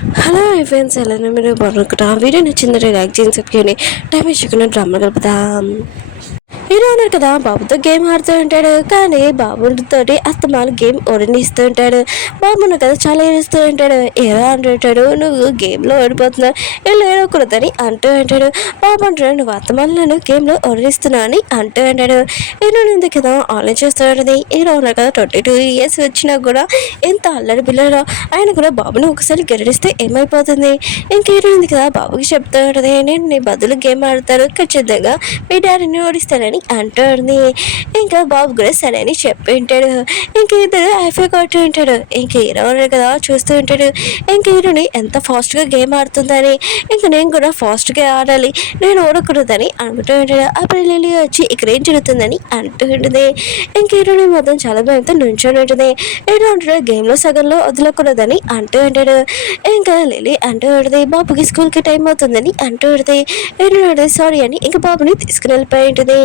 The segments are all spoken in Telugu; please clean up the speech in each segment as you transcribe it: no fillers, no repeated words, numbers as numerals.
హలో ఫ్రెండ్స్, ఎలా మీరు బాగున్నారా? వీడియో నచ్చిందంటే లైక్ చేయండి, సబ్స్క్రైబ్ చేయండి. టైం వేసుకున్న డ్రామా గలుపుదాం. హీరో ఉన్నారు కదా, బాబుతో గేమ్ ఆడుతూ ఉంటాడు. కానీ బాబుతోటి అస్తమాను గేమ్ ఓడినిస్తూ ఉంటాడు. బాబు ఉన్నారు కదా, చాలా ఏడుస్తూ ఉంటాడు. ఎలా అంటుంటాడు, నువ్వు గేమ్లో ఓడిపోతున్నావు, ఇలా ఏడవకూడదని అంటూ ఉంటాడు. బాబు అంటాడు, నువ్వు అస్తమాను నన్ను గేమ్లో ఓడిస్తున్నావు అని అంటూ ఉంటాడు. హీరో ఉంది కదా, ఆలోచిస్తూ ఉంటుంది. హీరో ఉన్నారు కదా, 22 years వచ్చినా కూడా ఎంత అల్లరి పిల్లలు. ఆయన కూడా బాబుని ఒకసారి గెలిస్తే ఏమైపోతుంది. ఇంక హీరో ఉంది కదా, బాబుకి చెప్తూ ఉంటుంది, నేను నీ బదులు గేమ్ ఆడతాను, ఖచ్చితంగా మీ డాడీని ఓడిస్తానని అంటుంది. ఇంకా బాబు కూడా సరే అని చెప్పి ఉంటాడు. ఇంక ఇద్దరు హ్యాపీ కొట్టు ఉంటాడు. ఇంక హీరో కదా చూస్తూ ఉంటాడు. ఇంక హీరోని ఎంత ఫాస్ట్గా గేమ్ ఆడుతుందని, ఇంక నేను కూడా ఫాస్ట్గా ఆడాలి, నేను ఓడకూడదని అనుకుంటూ ఉంటాడు. అప్పుడు లిల్లీ వచ్చి ఇక్కడ ఏం జరుగుతుందని అంటూ ఉంటుంది. ఇంక హీరోని మొత్తం చాలా భయంతో నుంచొని ఉంటుంది. హీరో అంటాడు, గేమ్లో సగంలో వదలకూడదని అంటూ ఉంటాడు. ఇంకా లిల్లీ అంటూ ఉంటుంది, బాబుకి స్కూల్కి టైం అవుతుందని అంటూ ఉంటుంది. హీరో సారీ అని ఇంక బాబుని తీసుకుని వెళ్ళిపోయి ఉంటుంది.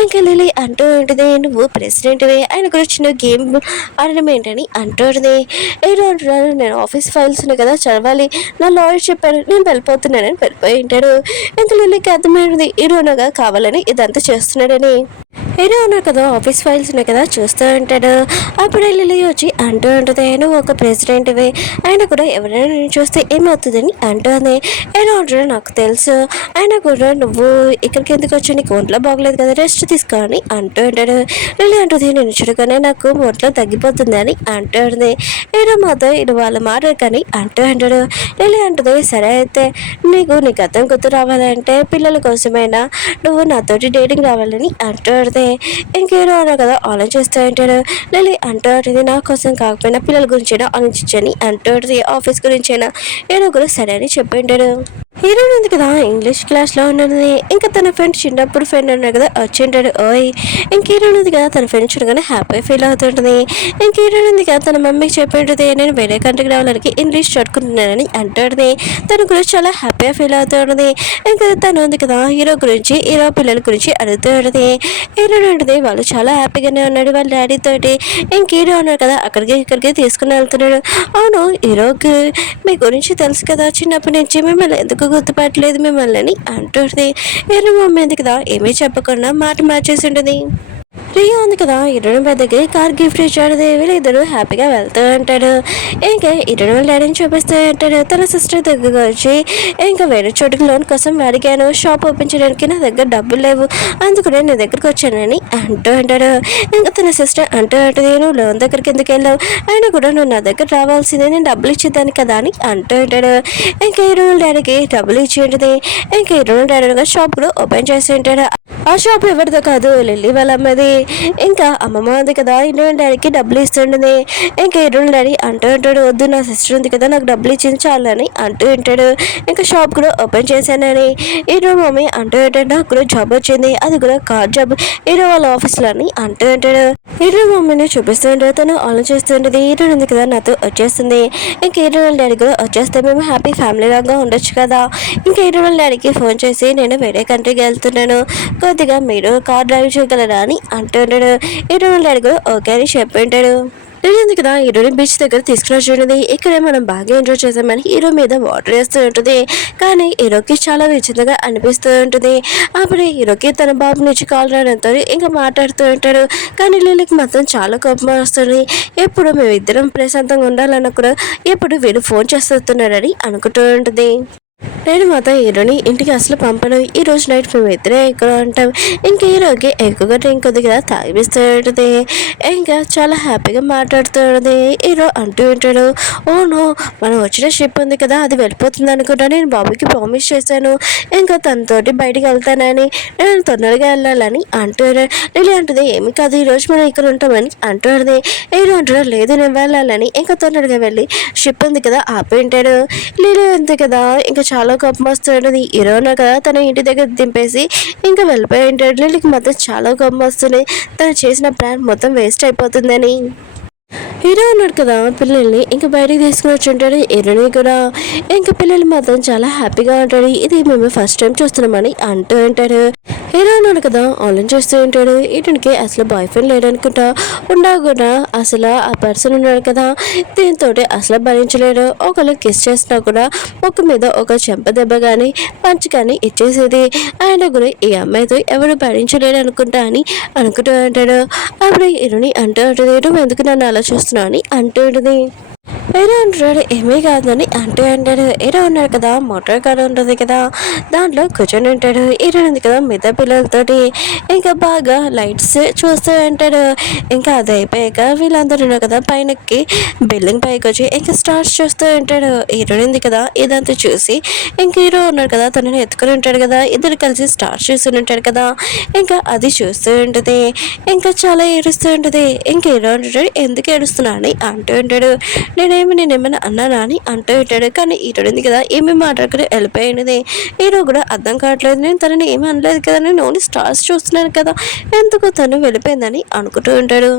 ఇంకా లిల్లీ అంటూ ఉంటుంది, నువ్వు ప్రెసిడెంట్వే, ఆయన కూడా చిన్న గేమ్ ఆడడం ఏంటని అంటూ ఉంటుంది. హీరో అంటున్నాడు, నేను ఆఫీస్ ఫైల్స్ ఉన్నాయి కదా చదవాలి, నా లాయర్ చెప్పాను, నేను వెళ్ళిపోతున్నానని వెళ్ళిపోయి ఉంటాడు. ఇంకా లిల్లీకి అర్థమైనది హీరోనగా కావాలని ఇదంతా చేస్తున్నాడని. హీరో ఉన్నారు కదా, ఆఫీస్ ఫైల్స్ ఉన్నాయి కదా చూస్తూ ఉంటాడు. అప్పుడు లిల్లీ వచ్చి అంటూ ఉంటుంది, నువ్వు ఒక ప్రెసిడెంట్వే, ఆయన కూడా ఎవరైనా నేను చూస్తే ఏమవుతుందని అంటుంది. హీరో అంటాడు, నాకు తెలుసు, ఆయన కూడా నువ్వు ఇక్కడికి ఎందుకు వచ్చి నీకు ఒంట్లో బాగలేదు కదా, రెస్ట్ తీసుకోని అంటూ ఉంటాడు. లిల్లీ అంటుంది, నేను చూడగానే నాకు ఒంట్లో తగ్గిపోతుంది అని అంటుంది. హీరో మాతో ఇది వాళ్ళ మాట కానీ అంటూ ఉంటాడు. లిల్లీ అంటుంది, సరే అయితే నీ గతం గుర్తు రావాలంటే పిల్లల కోసమైనా నువ్వు నాతోటి డేటింగ్ రావాలని అంటుంది. ఇంకేదో అన్నా కదా ఆలోచిస్తూ ఉంటాడు. లిల్లీ అంటూ ఉంటుంది, నా కోసం కాకపోయినా పిల్లల గురించైనా ఆలోచించని అంటూ ఉంటుంది. ఆఫీస్ గురించైనా ఏదో కూడా సరే అని చెప్పి ఉంటాడు. హీరో ఉంది కదా, ఇంగ్లీష్ క్లాస్లో ఉన్నది. ఇంకా తన ఫ్రెండ్ చిన్నప్పుడు ఫ్రెండ్ ఉన్నాడు కదా వచ్చింటాడు. ఓయ్ ఇంక హీరో ఉంది కదా, తన ఫ్రెండ్ చూడగానే హ్యాపీ ఫీల్ అవుతుంటుంది. ఇంక హీరో ఉంది కదా, తన మమ్మీకి చెప్పి ఉంటుంది, నేను వేరే కంట్రీకి రావడానికి ఇంగ్లీష్ చదువుకుంటున్నానని అంటుంది. తను కూడా చాలా హ్యాపీగా ఫీల్ అవుతుంది. ఇంకా తను ఉంది కదా, హీరో గురించి హీరో పిల్లల గురించి అడుగుతూ ఉంటుంది. హీరో ఉంటుంది, వాళ్ళు చాలా హ్యాపీగానే ఉన్నాడు వాళ్ళ డాడీ తోటి. ఇంక హీరో ఉన్నాడు కదా, అక్కడికి ఇక్కడికి తీసుకుని వెళ్తున్నాడు. అవును, హీరోకి మీ గురించి తెలుసు కదా, చిన్నప్పటి నుంచి మిమ్మల్ని ఎందుకు గుర్తుపట్టలేదు మిమ్మల్ని అని అంటుంది. హీరో మమ్మీ ఉంది కదా, ఏమీ చెప్పకుండా మాట మార్చేసి ఉంటుంది. రియా ఉంది కదా, ఇరుడు పెద్దకి కార్ గిఫ్ట్ ఇచ్చాడు. వీళ్ళిద్దరు హ్యాపీగా వెళ్తూ ఉంటాడు. ఇంకా ఇరుడు వాళ్ళ డాడీని చూపిస్తూ ఉంటాడు. తన సిస్టర్ దగ్గర వచ్చి, ఇంకా వేరే చోటుకి లోన్ కోసం అడిగాను, షాప్ ఓపెన్ చేయడానికి నా దగ్గర డబ్బులు లేవు, అందుకనే నీ దగ్గరికి వచ్చానని అంటూ ఉంటాడు. ఇంకా తన సిస్టర్ అంటూ ఉంటుంది, నువ్వు లోన్ దగ్గరికి ఎందుకు వెళ్ళావు, అయినా కూడా నువ్వు నా దగ్గర రావాల్సిందే, నేను డబ్బులు ఇచ్చేదాన్ని కదా అని అంటూ ఉంటాడు. ఇంకా ఇరుడు డాడీకి డబ్బులు ఇచ్చి ఉంటుంది. ఇంకా ఇరుడు డాడీ షాప్ కూడా ఓపెన్ చేసి ఉంటాడు. ఆ షాప్ ఎవరిదో కాదు, లిల్లీ వాళ్ళ అమ్మది. ఇంకా అమ్మమ్మ ఉంది కదా, ఇరుడు డాడీకి డబ్బులు ఇస్తుంటుంది. ఇంకా ఇరుడు డాడీ అంటూ ఉంటాడు, వద్దు నా సిస్టర్ ఉంది కదా, నాకు డబ్బులు ఇచ్చింది చాలని అంటూ ఉంటాడు. ఇంకా షాప్ కూడా ఓపెన్ చేశానని. ఇరుడు మమ్మీ అంటూ ఉంటాడు, నాకు కూడా జాబ్ వచ్చింది, అది కూడా కార్ జాబ్ ఇరుడు వాళ్ళ ఆఫీస్లో అని అంటూ ఉంటాడు. ఇరుడు మమ్మీని చూపిస్తూ ఉంటాడు. తను ఆలోచిస్తుంటుంది, ఇరుడు ఉంది కదా నాతో వచ్చేస్తుంది, ఇంకా ఇరుడు వాళ్ళ డాడీ కూడా వచ్చేస్తే మేము హ్యాపీ ఫ్యామిలీ లాగా ఉండొచ్చు కదా. ఇంకా ఇరుడు వాళ్ళ డాడీకి ఫోన్ చేసి, నేను వేరే కంట్రీకి వెళ్తున్నాను, కొద్దిగా మీరు కార్ డ్రైవ్ చేయగలరా అని అంటుంటాడు. హీరో డాడీ కూడా ఓకే అని చెప్పి ఉంటాడు. తెలియదు కదా, హీరోని బీచ్ దగ్గర తీసుకుని వచ్చింది. ఇక్కడే మనం బాగా ఎంజాయ్ చేసామని హీరో మీద వాటర్ వేస్తూ ఉంటుంది. కానీ హీరోకి చాలా విచిత్రంగా అనిపిస్తూ ఉంటుంది. అప్పుడు హీరోకి తన బాబు నుంచి కాల్ రావడంతో ఇంకా మాట్లాడుతూ ఉంటాడు. కానీ లిల్లీకి మాత్రం చాలా కోపం వస్తుంది. ఎప్పుడు మేమిద్దరం ప్రశాంతంగా ఉండాలన్నా కూడా ఎప్పుడు వీడు ఫోన్ చేస్తున్నాడని అనుకుంటూ ఉంటుంది. నేను మాత్రం హీరోని ఇంటికి అసలు పంపను, ఈ రోజు నైట్ మేము ఇద్దరే ఇక్కడ ఉంటాం. ఇంకా హీరోకి ఎక్కువగా డ్రింక్ కొద్దిగా తాగిపిస్తూ ఉంటుంది. ఇంకా చాలా హ్యాపీగా మాట్లాడుతూ ఉంటుంది. హీరో అంటూ ఉంటాడు, ఓను మనం వచ్చిన షిప్ ఉంది కదా, అది వెళ్ళిపోతుంది అనుకుంటా, నేను బాబుకి ప్రామిస్ చేశాను, ఇంకా తనతోటి బయటికి వెళ్తానని, నేను తొందరగా వెళ్ళాలని అంటాడు. లిల్లీ అంటుంది, ఏమి కాదు, ఈరోజు మనం ఇక్కడ ఉంటామని అంటుంది. హీరో అంటాడు, లేదు నేను వెళ్ళాలని, ఇంకా తొందరగా వెళ్ళి షిప్ ఉంది కదా ఆపి ఉంటాడు. లిల్లీ ఉంది కదా, ఇంకా చాలా కోపం వస్తుంది. హీరోనా కదా, తన ఇంటి దగ్గర దింపేసి ఇంకా వెళ్ళిపోయి ఉంటాడు. లిల్లీకి మాత్రం చాలా కోపం వస్తుంది, తను చేసిన ప్లాన్ మొత్తం వేస్ట్ అయిపోతుందని. హీరో ఉన్నాడు కదా పిల్లల్ని ఇంకా బయటికి తీసుకుని వచ్చి ఉంటాడు. హీరోని కూడా ఇంకా పిల్లలు మాత్రం చాలా హ్యాపీగా ఉంటాడు. ఇది మేము ఫస్ట్ టైం చూస్తున్నామని అంటూ ఉంటాడు. హీరో ఉన్నాడు కదా ఆన్లైన్ చేస్తూ ఉంటాడు. ఇతనికి అసలు బాయ్ ఫ్రెండ్ లేడనుకుంటా, ఉన్నా కూడా అసలు ఆ పర్సన్ ఉన్నాడు కదా దీంతో అసలు భరించలేడు. ఒకళ్ళు కిస్ చేసినా కూడా ముక్కు మీద ఒక చెంప దెబ్బ కానీ పంచ్ కానీ ఇచ్చేసేది. ఆయన కూడా ఈ అమ్మాయితో ఎవరు భరించలేడు అనుకుంటా అని అనుకుంటూ ఉంటాడు. అప్పుడు హీరోని అంటూ ఉంటుంది, నువ్వు ఎందుకు నన్ను అలా చూస్తున్నావు అని అంటూ ఉంటుంది. ఏదో అంటాడు, ఏమీ కాదని అంటూ అంటాడు. ఏదో ఉన్నాడు కదా మోటార్ కార్ ఉంటుంది కదా దాంట్లో కూర్చొని ఉంటాడు. ఏదో ఉంది కదా మిగతా పిల్లలతోటి ఇంకా బాగా లైట్స్ చూస్తూ ఉంటాడు. ఇంకా అది అయిపోయాక వీళ్ళందరూ ఉన్నారు కదా పైనకి బిల్డింగ్ పైకి వచ్చి ఇంకా స్టార్స్ చూస్తూ ఉంటాడు. హీరో ఉంది కదా ఇదంతా చూసి ఇంక హీరో ఉన్నాడు కదా తనని ఎత్తుకుని ఉంటాడు కదా, ఇద్దరు కలిసి స్టార్స్ చూస్తూ ఉంటాడు కదా ఇంకా అది చూస్తూ ఉంటుంది. ఇంకా చాలా ఏడుస్తూ ఉంటుంది. ఇంకా హీరో అంటాడు, ఎందుకు ఏడుస్తున్నా అని అంటూ ఉంటాడు. నేనేమైనా అన్నానా అని అంటూ ఉంటాడు. కానీ హీరో ఉంది కదా ఏమేమి మాట్లాడుకుని వెళ్ళిపోయినది. హీరో కూడా అర్థం కావట్లేదు, నేను తనని ఏమీ అనలేదు కదా, నేను ఓన్లీ స్టార్స్ చూస్తున్నాను కదా, ఎందుకు తను వెళ్ళిపోయిందని అనుకుంటూ ఉంటాడు.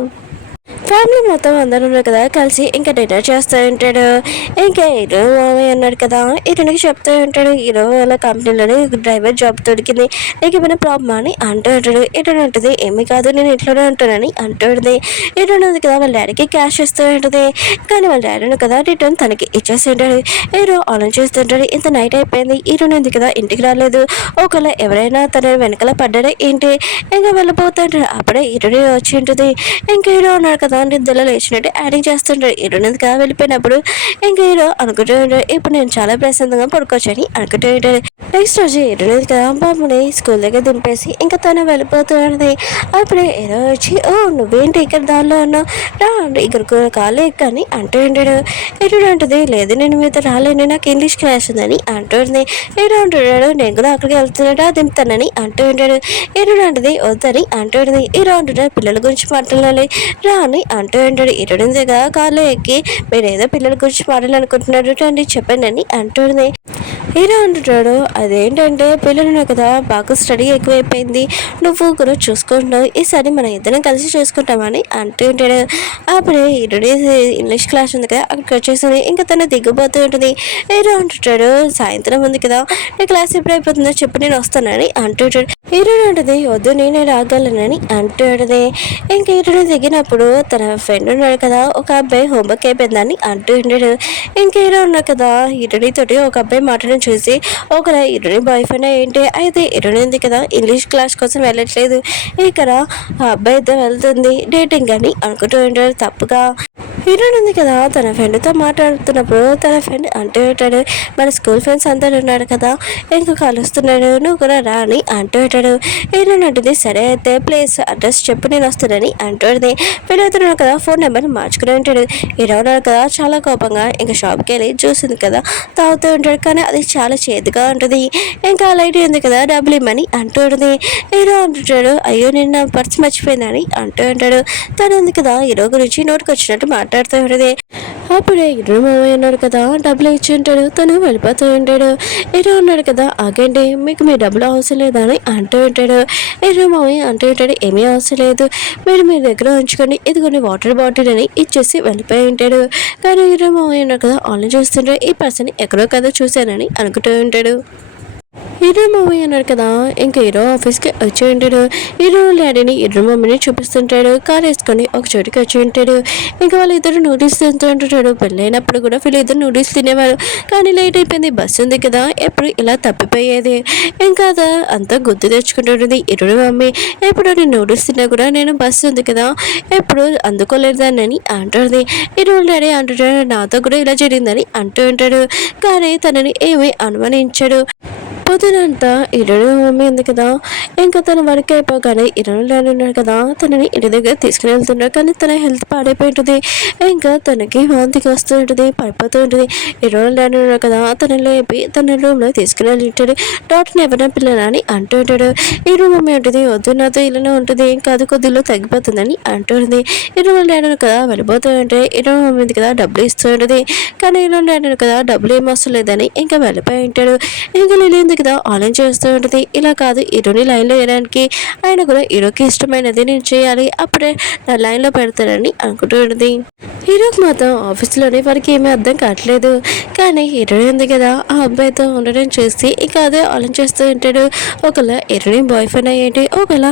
ఫ్యామిలీ మొత్తం అందరూ ఉన్నారు కదా కలిసి ఇంకా డిన్నర్ చేస్తూ ఉంటాడు. ఇంకా హీరో మామయ్య అన్నాడు కదా ఇతనికి చెప్తూ ఉంటాడు, హీరో వాళ్ళ కంపెనీలోనే డ్రైవర్ జాబ్ దొరికింది, నీకు ఏమైనా ప్రాబ్లమ్ అని అంటూ ఉంటాడు. ఇతను ఉంటుంది, ఏమీ కాదు నేను ఇంట్లోనే ఉంటానని అంటూ ఉంటుంది. ఇతను ఉంది కదా వాళ్ళ డాడీకి క్యాష్ ఇస్తూ ఉంటుంది. కానీ వాళ్ళ డాడీని కదా రిటర్న్ తనకి ఇచ్చేసి ఉంటాడు. హీరో ఆలోచిస్తుంటాడు, ఇంత నైట్ అయిపోయింది, హీరో ఉంది కదా ఇంటికి రాలేదు, ఒకవేళ ఎవరైనా తన వెనకాల పడ్డారా ఏంటి, ఇంకా వెళ్ళిపోతుంటాడు. అప్పుడే హీరోని వచ్చి ఉంటుంది. ఇంకా హీరో ఉన్నాడు కదా నిద్రలో లేచినట్టు యాక్టింగ్ చేస్తుంటాడు. హీరో ఎందుకు వెళ్ళిపోయినప్పుడు ఇంకా హీరో అనుకుంటూ ఉంటాడు, ఇప్పుడు నేను చాలా ప్రశాంతంగా పడుకోవచ్చని అనుకుంటూ ఉంటాడు. నెక్స్ట్ రోజు హీరో కదా బాబుని స్కూల్ దగ్గర దింపేసి ఇంకా తను వెళ్ళిపోతూ ఉంటుంది. అప్పుడే హీరో వచ్చి, ఓ నువ్వేంటి ఇక్కడ దానిలో ఉన్నావు, రా ఇక్కడ కాలు ఎక్కని అంటూ ఉంటాడు. హీరో అంటుంది, లేదు నేను మీతో రాలేను, నాకు ఇంగ్లీష్ క్లాస్ ఉందని అంటుంది. హీరో అంటున్నాడు, నేను కూడా అక్కడికి వెళ్తున్నాడా దింపుతానని అంటూ ఉంటాడు. హీరో అంటుంది వద్దని అంటూ ఉంటుంది. హీరో అంటున్నాడు, పిల్లల గురించి మాట్లాడాలి రా అని అంటూ ఉంటాడు. హీరోయిన్ దగ్గర కాళ్ళు ఎక్కి మీరు ఏదో పిల్లల గురించి మాట్లాడాలనుకుంటున్నారు అండి చెప్పండి అని అంటుంది. హీరో అంటున్నాడు, అదేంటంటే పిల్లలు కదా బాగా స్టడీ ఎక్కువైపోయింది, నువ్వు కూడా చూసుకుంటున్నావు, ఈసారి మనం ఇద్దరం కలిసి చూసుకుంటామని అంటూ ఉంటాడు. అప్పుడే హీరోని ఇంగ్లీష్ క్లాస్ ఉంది కదా అక్కడికి వచ్చేసింది. ఇంకా తను దిగిపోతూ ఉంటుంది. హీరో అంటుంటాడు, సాయంత్రం ఉంది కదా నీ క్లాస్ ఎప్పుడు అయిపోతుందో చెప్పు నేను వస్తానని అంటుంటాడు. హీరో అంటుంది, వద్దు నేనే రాగలనని అంటుంటుంది. ఇంకా హీరోని దిగినప్పుడు తన ఫ్రెండ్ ఉన్నాడు కదా ఒక అబ్బాయి హోంవర్క్ అయిపోయిందని అంటూ ఉంటాడు. ఇంకా హీరో ఉన్నాడు కదా హీరోని తోటి ఒక అబ్బాయి మాట్లాడడం చూసి ఒక హీరోని బాయ్ ఫ్రెండ్ ఏంటి అయితే హీరోని ఉంది కదా ఇంగ్లీష్ క్లాస్ కోసం వెళ్ళట్లేదు, ఇక్కడ ఆ అబ్బాయితో వెళ్తుంది డేటింగ్ అని అనుకుంటూ ఉంటాడు. తప్పుగా హీరోయిన్ ఉంది కదా తన ఫ్రెండ్తో మాట్లాడుతున్నప్పుడు తన ఫ్రెండ్ అంటూ ఉంటాడు, మన స్కూల్ ఫ్రెండ్స్ అందరూ ఉన్నాడు కదా ఇంకా కలుస్తున్నాడు, నువ్వు కూడా రా అని అంటూ ఉంటాడు. హీరోయిన్ అంటుంది, సరే అయితే ప్లేస్ అడ్రస్ చెప్పు నేను వస్తానని అంటుంది. వీళ్ళవుతున్నాడు కదా ఫోన్ నెంబర్ మార్చుకుని ఉంటాడు. హీరో ఉన్నాడు కదా చాలా కోపంగా ఇంకా షాప్కి వెళ్ళి జ్యూస్ ఉంది కదా తాగుతూ ఉంటాడు. కానీ అది చాలా చేదుగా ఉంటుంది. ఇంకా లైట్ ఉంది కదా డబ్బులు ఇమ్మని అంటూ ఉంటుంది. హీరో అంటుంటాడు, అయ్యో నేను నా పర్స్ మర్చిపోయిందని అంటూ ఉంటాడు. తను ఉంది కదా హీరో గురించి నోటికి వచ్చినట్టు మాట్లాడుతూ ఉంటుంది. అప్పుడే హీరో మామయ్య ఉన్నాడు కదా డబ్బులు ఇచ్చి ఉంటాడు, తను వెళ్ళిపోతూ ఉంటాడు. హీరో ఉన్నాడు కదా ఆగండి మీకు మీ డబ్బులు అవసరం లేదా అని అంటూ ఉంటాడు. హీరో మామయ్య అంటూ ఉంటాడు, ఏమీ అవసరం లేదు మీరు మీ దగ్గర ఉంచుకొని ఇదిగోని వాటర్ బాటిల్ అని ఇచ్చేసి వెళ్ళిపోయి ఉంటాడు. కానీ హీరో మామయ్య ఉన్నాడు కదా ఆన్లైన్ చూస్తుంటే ఈ పర్సన్ ఎక్కడో కదా చూశానని అనుకుంటూ ఉంటాడు. హీరో మూవీ అన్నాడు కదా ఇంకా హీరో ఆఫీస్కి వచ్చి ఉంటాడు. హీరో డాడీని హీరో మమ్మీని చూపిస్తుంటాడు. కార్ వేసుకొని ఒక చోటుకి వచ్చి ఉంటాడు. ఇంకా వాళ్ళిద్దరు నూడిల్స్ తింటూ ఉంటాడు. పెళ్ళైనప్పుడు కూడా వీళ్ళిద్దరు నూడిల్స్ తినేవారు. కానీ లేట్ అయిపోయింది, బస్సు ఉంది కదా ఎప్పుడు ఇలా తప్పిపోయేది. ఇంకా అంతా గుర్తు తెచ్చుకుంటుంటుంది హీరో మమ్మీ. ఎప్పుడు నేను నూడిల్స్ తిన్నా కూడా నేను బస్సు ఉంది కదా ఎప్పుడు అందుకోలేదని అంటుంది. హీరో డాడీ అంటుంటాడు, నాతో కూడా ఇలా జరిగిందని అంటూ ఉంటాడు. కానీ తనని ఏమీ అనుమానించాడు. పొద్దునంతా ఇరవై మమ్మీ ఉంది కదా ఇంకా తన వర్క్ అయిపోగానే ఇరవై డాడీ ఉన్నాడు కదా తనని ఇంటి దగ్గర తీసుకుని వెళ్తున్నాడు. కానీ తన హెల్త్ పాడైపోయి ఉంటుంది. ఇంకా తనకి వాంతికి వస్తూ ఉంటుంది, పడిపోతూ ఉంటుంది. ఇరవై డాడీ ఉన్నాడు కదా తను లేపి తన రూమ్లో తీసుకుని వెళ్తుంటాడు. డాక్టర్ని ఎవరైనా పిల్లనా అని అంటూ ఉంటాడు. ఇరవై మమ్మీ ఉంటుంది, వద్దు నాతో ఇలానే ఉంటుంది ఇంకా అది కొద్దిలో తగ్గిపోతుందని అంటుంది. ఇరవై డాడీ కదా వెళ్ళిపోతూ ఉంటే ఇరవై మమ్మీ ఉంది కదా డబ్బులు ఇస్తూ ఉంటుంది. కానీ ఇరవై డాడీ కదా డబ్బులు ఏం వస్తలేదని ఇంకా వెళ్ళిపోయి ఉంటాడు. ఇంకా లిల్లీ ఉంది కదా ఆన్లైన్ చేస్తూ ఉంటుంది. ఇలా కాదు హీరోని లైన్లో వేయడానికి ఆయన కూడా హీరోకి ఇష్టమైనది నేను చేయాలి, అప్పుడే నా లైన్లో పెడతానని అనుకుంటూ ఉంటుంది. హీరోకి మాత్రం ఆఫీస్లోనే వారికి ఏమీ అర్థం కావట్లేదు. కానీ హీరోయిన్ ఉంది కదా ఆ అబ్బాయితో ఉండడం చూసి ఇంకా అదే ఆలోచిస్తూ ఉంటాడు. ఒకవేళ హీరోయిన్ బాయ్ ఫ్రెండ్ అయ్యేంటి, ఒకవేళ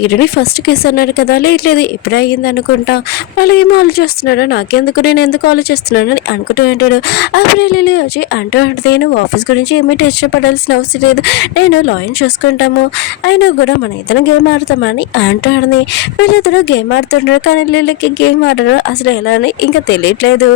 హీరోని ఫస్ట్ కిస్ అన్నాడు కదా, లేదు ఇప్పుడే అయ్యింది అనుకుంటా, వాళ్ళు ఏమో ఆలోచిస్తున్నాడు, నాకెందుకు, నేను ఎందుకు ఆలోచిస్తున్నాను అని అనుకుంటూ ఉంటాడు. అప్పుడే లిల్లీ వచ్చి అంటూ ఉంటుంది, నువ్వు ఆఫీస్ గురించి ఏమీ టెన్షన్ పడాల్సిన అవసరం లేదు, నేను లాయన్ చూసుకుంటాము, అయినా కూడా మన ఇద్దరం గేమ్ ఆడతామని అంటాడని. వీళ్ళిద్దరూ గేమ్ ఆడుతుంటారు. కానీ లిల్లీకి గేమ్ ఆడడం అసలు ఎలా అని ఇంకా తెలియట్లేదు.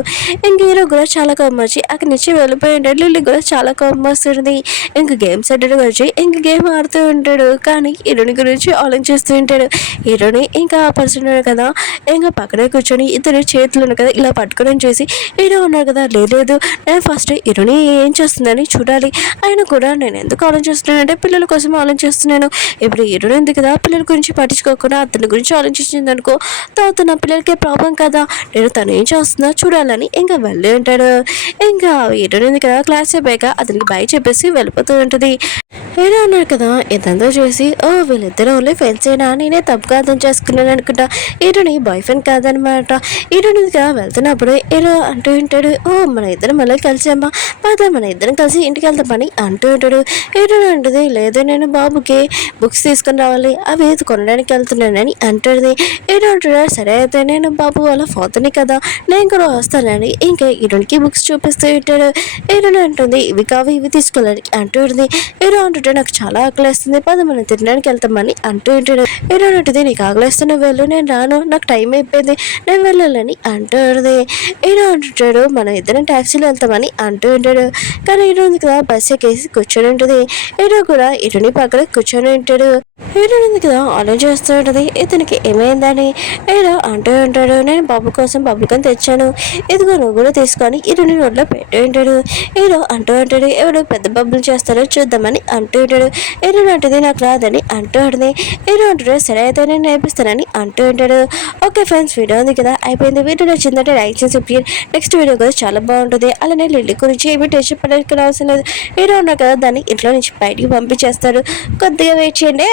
ఇంక హీరో కూడా చాలా కోపం వచ్చి అక్కడి నుంచి వెళ్ళిపోయి ఉంటాడు. లిల్లీ కూడా చాలా కోపం వస్తుంది. ఇంక గేమ్ సెంటర్ వచ్చి ఇంక గేమ్ ఆడుతూ ఉంటాడు. కానీ హీరోని గురించి ఆలోచిస్తూ ఉంటాడు. హీరోని ఇంకా ఆ పర్సన్ కదా ఇంకా పక్కనే కూర్చొని ఇద్దరు చేతులు కదా ఇలా పట్టుకోవడం చేసి హీరో ఉన్నారు కదా, లేదు నేను ఫస్ట్ హీరోని ఏం చేస్తుందని చూడాలి, ఆయన కూడా నేను ఎందుకు ఆలోచిస్తున్నానంటే పిల్లల కోసం ఆలోచిస్తున్నాను. ఇప్పుడు హీరోని ఉంది కదా పిల్లల గురించి పట్టించుకోకుండా అతని గురించి ఆలోచించింది అనుకో, తర్వాత నా పిల్లలకే ప్రాబ్లం కదా, నేను తను ఏం చేస్తుందో చూడాలని ఇంకా వెళ్ళి ఉంటాడు. ఇంకా హీరోని ఉంది కదా క్లాస్ అయిపోయాక అతనికి బై చెప్పేసి వెళ్ళిపోతూ ఉంటుంది. హీరో ఉన్నారు కదా ఇదంతా చూసి వీళ్ళిద్దరు ఓన్లీ ఫ్రెండ్స్ అయినా, నేనే తప్పుగా అర్థం చేసుకున్నాను అనుకుంటా, హీరోని బాయ్ ఫ్రెండ్ కాదనమాట. హీరోనిగా వెళ్తున్నప్పుడు హీరో అంటూ ఉంటాడు, మన ఇద్దరం మళ్ళీ కలిసామా, మన ఇద్దరం కలిసి ఇంటికి వెళ్తామని అంటూ ఉంటాడు. హీరో అంటుంది, లేదు నేను బాబుకి బుక్స్ తీసుకుని రావాలి, అవి కొనడానికి వెళ్తున్నానని అంటుంది. హీరో అంటాడు, సరే అయితే నేను బాబు వాళ్ళ ఫాదర్ని కదా, నేను కూడా వస్తానని ఇంకా హీరోనికి బుక్స్ చూపిస్తూ ఉంటాడు. హీరోని అంటుంది, ఇవి కావు ఇవి తీసుకోవాలని అంటూ ఉంటుంది. హీరో అంటుంటే నాకు చాలా ఆకలిస్తుంది, మనం తినడానికి వెళ్తామని అంటూ ఉంటాడు. హీరో అంటుంది, నీకు ఆకలిస్తున్న వెళ్ళు, నేను రాను, నాకు టైం అయిపోయింది, నేను వెళ్ళాలని అంటూ ఉంటుంది. హీరో అంటుంటాడు, మనం ఇద్దరం ట్యాక్సీలో వెళ్తామని అంటూ ఉంటాడు. కానీ హీరో ఉంది కదా బస్ ఎక్కేసి కూర్చొని ఉంటుంది. హీరో కూడా హీరోని పక్కన కూర్చొని ఉంటాడు. హీరో ఉంది కదా ఆలోచిస్తూ ఉంటుంది, ఇతనికి ఏమైందని. హీరో అంటూ ఉంటాడు, నేను బాబు కోసం బబ్బుకొని తెచ్చాను, ఇదిగో నువ్వు కూడా తీసుకొని హీరోని రోడ్లో పెట్టి ఉంటాడు. హీరో అంటూ ఉంటాడు, ఎవడు పెద్ద బబ్బులు చేస్తారో చూద్దామని అంటూ ఉంటాడు. హీరో అంటుంది, నాకు రాదని అంటూ ఉంటుంది. హీరో అంటాడు, సరే అయితే నేను నేర్పిస్తానని అంటూ ఉంటాడు. ఓకే ఫ్రెండ్స్, వీడియో ఉంది కదా అయిపోయింది. వీడియో నచ్చిందంటే లైక్ చేసి నెక్స్ట్ వీడియో కూడా చాలా బాగుంటుంది. అలానే లిల్లీ గురించి ఏమి టెన్షన్ పడడానికి అవసరం లేదు. హీరో ఉన్నా కదా దాన్ని ఇంట్లో నుంచి బయటికి పంపించేస్తాడు. కొద్దిగా వెయిట్ చేయండి.